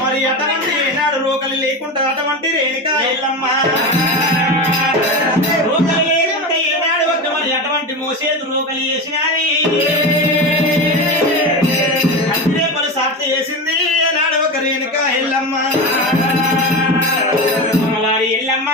మరి అటువంటి ఏనాడు రోకలి లేకుండా అటువంటి రేణుకా ఎల్లమ్మ రోకలి లేకుండా ఏనాడు ఒక మరి అటువంటి మోసేది రోకలి చేసినది అంటే పలు సాట్లు చేసింది ఏనాడు ఒక రేణుకా ఎల్లమ్మ మలారి ఎల్లమ్మ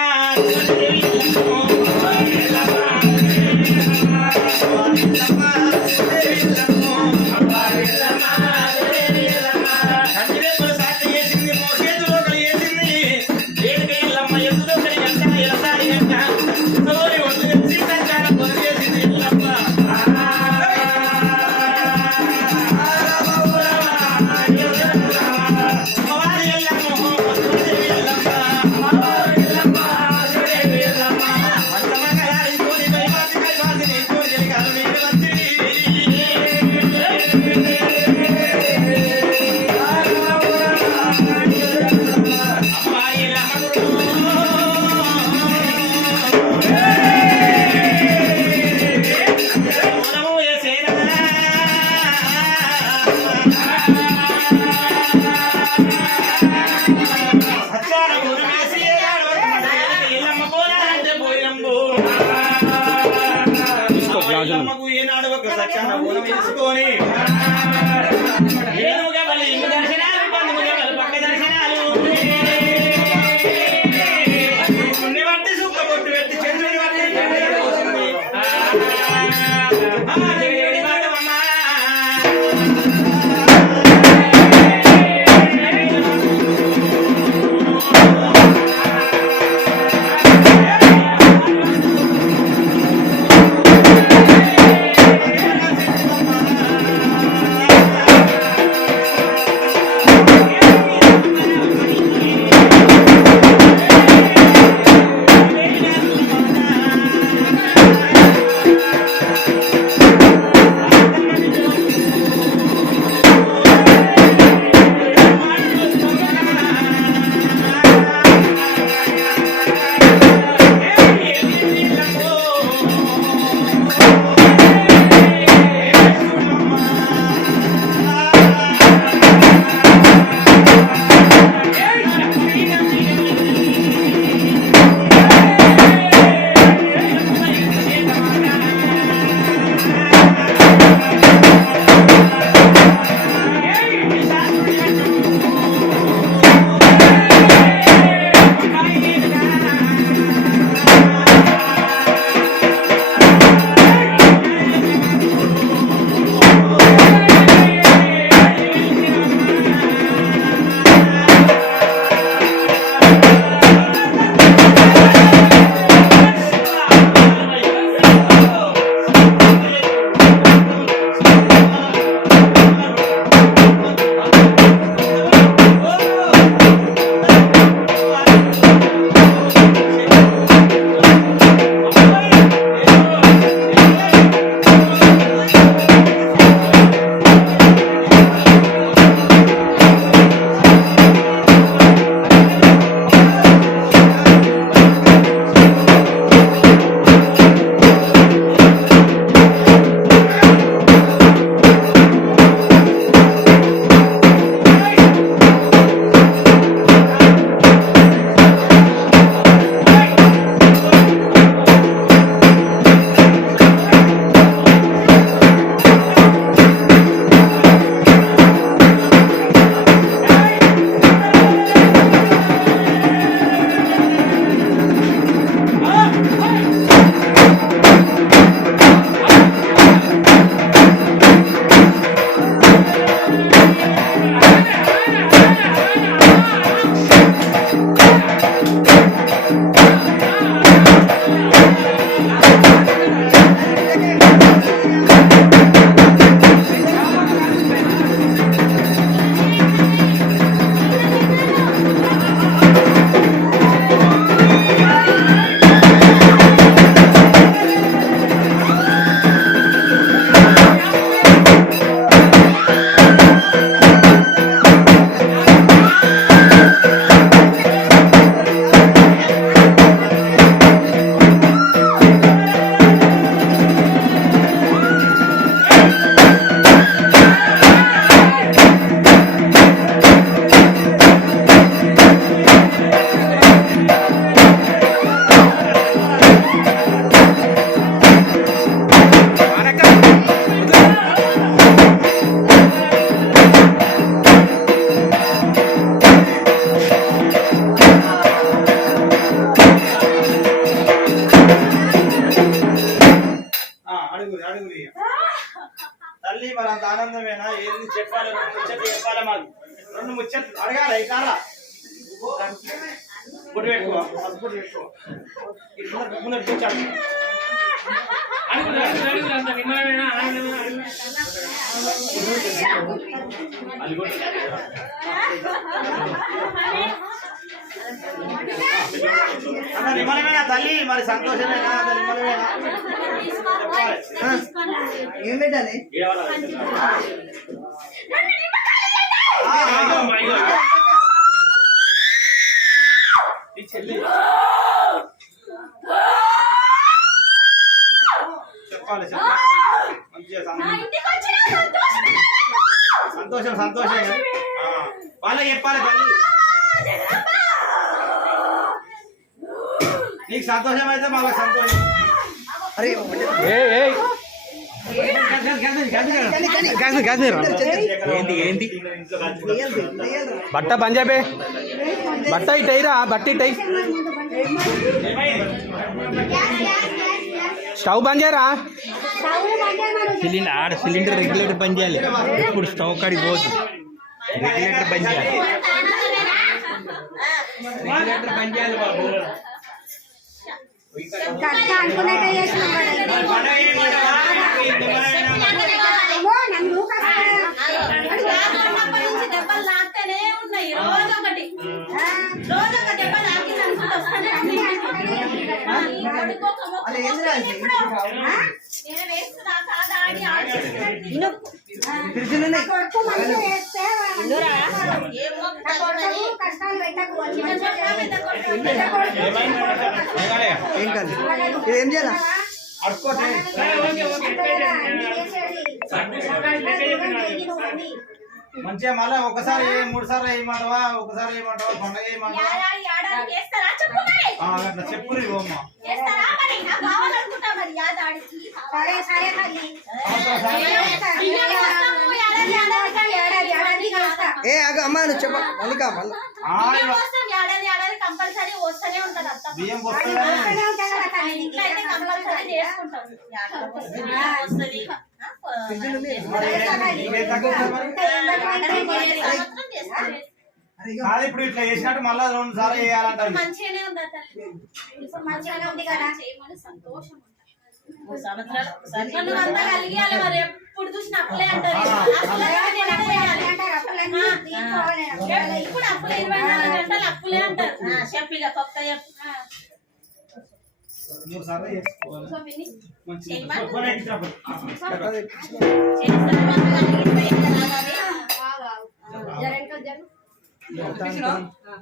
ఏనాడు ఒక సచ్చాన ఊనం వేసుకొని ఏనుగా మళ్ళీ ఇంటి దర్శనాలు పండుగ పక్క దర్శనాలు కొన్ని బట్టి సుక్క కొట్టు పెట్టి చంద్రుని బట్టి రెండు ముచ్చట్లు అడగాలి ఈ కారా గుడి పెట్టుకో గుడి పెట్టుకో ముందు కూర్చోండి అన్న నిమ్మలమేనా తల్లి మరి సంతోషమేనా నిమ్మలమేనా ఏం పెట్టాలి చెప్పాలి చెప్పాలి మంచిగా సంతోషం సంతోషం వాళ్ళకి చెప్పాలి తల్లి నీకు సంతోషం అయితే మాకు సంతోషం అరే ఏంటి బట్ట పంజాబే బట్ట ఇటైరా బట్ట ఇటై స్టవ్ బంద్ చేయరా సిలిండర్ రెగ్యులేటర్ బంద్ చేయాలి ఇప్పుడు స్టవ్ కాడికి పోదు రెగ్యులేటర్ బంద్ చేయాలి రెగ్యులేటర్ బంద్ చేయాలి బాబు దెబ్బలు నాకుతూనే ఉన్నాయి రోజొకటి దెబ్బ నాకి నేను వేస్తున్నా కాదా అని ఏం కాదు ఇదేం చేయాలా మంచిగా మళ్ళీ ఒకసారి 3 సార్లు వేయమంటావా ఒకసారి వేయమంటావా పండగ వేయమంటావా అట్లా చెప్పు అమ్మ ఏ అమ్మా నువ్వు చెప్ప మల్లికా కంపల్సరీ వస్తూనే ఉంటది బియ్యం కాదు ఇప్పుడు ఇట్లా చేసినట్టు మళ్ళా 2 సార్లు వేయాలంటారు మంచిగానే ఉంది మంచిగానే ఉంది కదా చేయమని సంతోషం కలిగియాలి మరి ఎప్పుడు చూసిన అప్పులే అంటారు ఇప్పుడు అప్పులు 24 గంటలు అప్పులే అంటారు చెప్పిగా కొత్త 3 సార్లు చేసుకోవాలి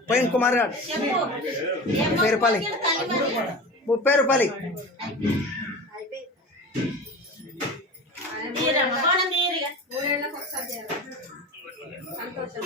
పోయిన కుమార్ గారు 30 రూపాయలు 30 రూపాయలు సంతోషం